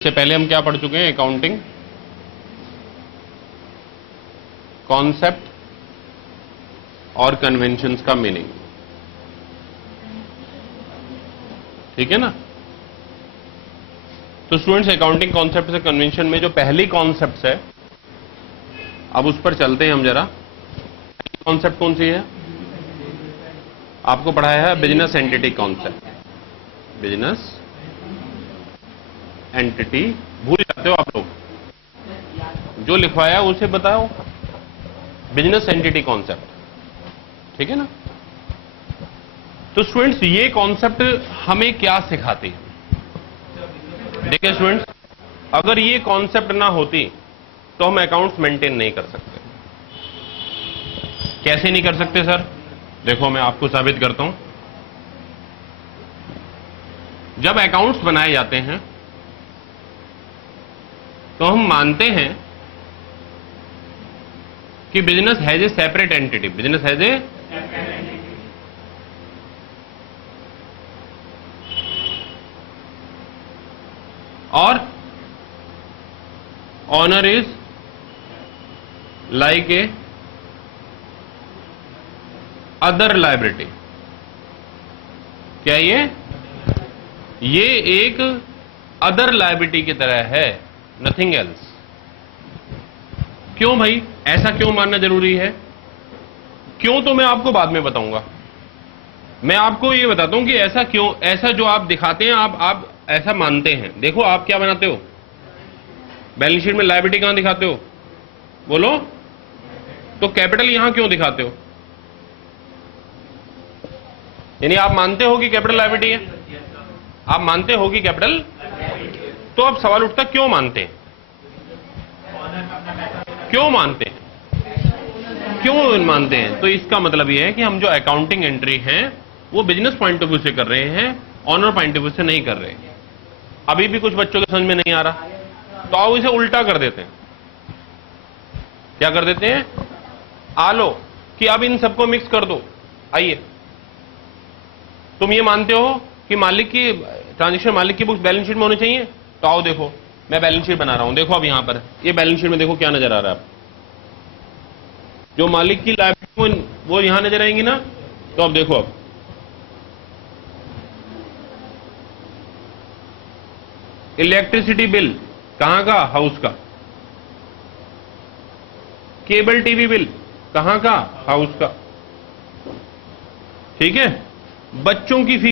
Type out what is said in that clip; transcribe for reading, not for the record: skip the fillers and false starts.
इससे पहले हम क्या पढ़ चुके हैं? अकाउंटिंग कॉन्सेप्ट और कन्वेंशंस का मीनिंग। ठीक है ना? तो स्टूडेंट्स, अकाउंटिंग कॉन्सेप्ट से कन्वेंशन में जो पहली कॉन्सेप्ट है, अब उस पर चलते हैं हम जरा। कॉन्सेप्ट कौन सी है? आपको पढ़ाया है business entity concept. Business entity भूल जाते हो आप लोग, जो लिखवाया उसे बताओ। बिजनेस एंटिटी कॉन्सेप्ट, ठीक है ना? तो स्टूडेंट्स, ये कॉन्सेप्ट हमें क्या सिखाती है? देखिए स्टूडेंट्स, अगर ये कॉन्सेप्ट ना होती तो हम अकाउंट्स मेंटेन नहीं कर सकते। कैसे नहीं कर सकते सर? देखो, मैं आपको साबित करता हूं। जब अकाउंट्स बनाए जाते हैं तो हम मानते हैं कि business has a separate entity. Business has a और owner is like a other liability. क्या ये एक अदर लायबिलिटी की तरह है, नथिंग एल्स। क्यों भाई, ऐसा क्यों मानना जरूरी है? क्यों तो मैं आपको बाद में बताऊंगा। मैं आपको ये बताता हूं कि ऐसा क्यों, ऐसा जो आप दिखाते हैं, आप ऐसा मानते हैं। देखो, आप क्या बनाते हो? बैलेंस शीट में लायबिलिटी कहां दिखाते हो? बोलो। तो कैपिटल यहां क्यों दिखाते हो? यानी आप मानते हो कि कैपिटल लायबिलिटी है? आप मानते हो कि कैपिटल? तो अब सवाल उठता, क्यों मानते हैं? क्यों मानते हैं? क्यों मानते हैं? तो इसका मतलब यह है कि हम जो अकाउंटिंग एंट्री हैं वो बिजनेस पॉइंट ऑफ व्यू से कर रहे हैं, ऑनर पॉइंट ऑफ व्यू से नहीं कर रहे। अभी भी कुछ बच्चों के समझ में नहीं आ रहा, तो आओ इसे उल्टा कर देते हैं। क्या कर देते हैं? आलो कि अब इन सबको मिक्स कर दो। आइए, तुम ये मानते हो कि मालिक की ट्रांजेक्शन, मालिक की बुक्स बैलेंस शीट में होनी चाहिए? तो आओ देखो, मैं बैलेंस शीट बना रहा हूं। देखो अब यहां पर ये बैलेंस शीट में देखो क्या नजर आ रहा है। जो मालिक की लायबिलिटी वो यहां नजर आएंगी ना? तो अब देखो, अब इलेक्ट्रिसिटी बिल कहां का? हाउस का। केबल टीवी बिल कहां का? हाउस का। ठीक है? बच्चों की फीस